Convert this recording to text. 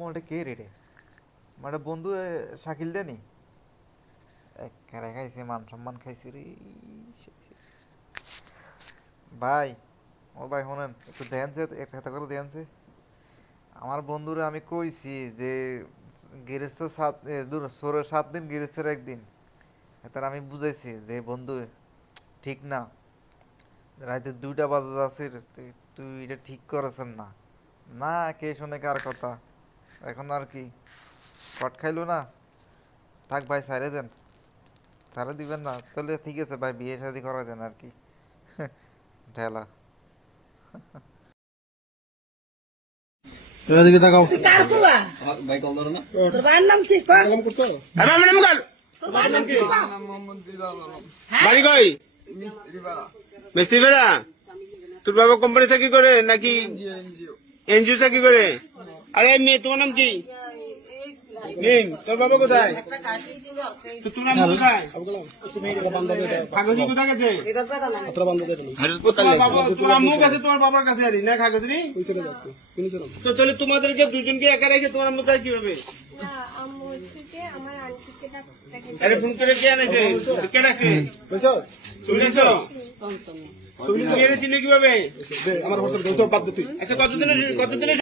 মোটা কে রে রে মানে বন্ধু শাকিল দেনি একেবারে খাইছে মান সম্মান খাইছে রে ভাই ও ভাই শোনেন একটু ধ্যান যে একটা কথা করে ধ্যান যে আমার বন্ধুরা আমি কইছি যে গৃহস্থ দূর সরে 7 দিন গৃহস্থের একদিন তার আমি বুঝাইছি যে বন্ধু ঠিক না রাতে 2টা বাজে যাচ্ছে তুই তুই এটা ঠিক করেছেন না না কে শুনে কার কথা এখন আর কি কট খাইলো না থাক ভাই সাইরে দেন সারে দিবেন না তাহলে ঠিক আছে ভাই বিয়ে শাদী করা দেন আর কি ঢেলা তোরা দিকে তাকাও কার ফুয়া ভাই কল ধরো না তোর বাবার নাম কি কর কালাম করছো আমার নাম কল তোর বাবার নাম কি কর বাড়ি কই মিস্ত্রি বেড়া তোর বাবা কোম্পানি চাকরি করে নাকি এনজিও চাকরি করে আরে মেয়ে তোমার নাম কি মিম তোর বাবা কোথায় তো তোর নাম কোথায় কাগজি কোথায় গেছে তোরা বন্ধ দে তোমার বাবা তোর আম্মু কাছে তোমার বাবার কাছে আরি না কাগজ নি কইছে রে যাচ্ছে কিনেছে না তো তাহলে তোমাদেরকে দুজনকে একা রেখে তোমার আম্মু তাই কিভাবে না আম্মু হচ্ছে যে আমার আন্টিকে ডাক্তারকে আরে ফোন করে কে আনেছে কে ডাকছে বুঝছস শুনেছো তুমি এর চিনি কিভাবে দে আমার হোস্টেল 200 বাদ দে তুই আচ্ছা কতদিনের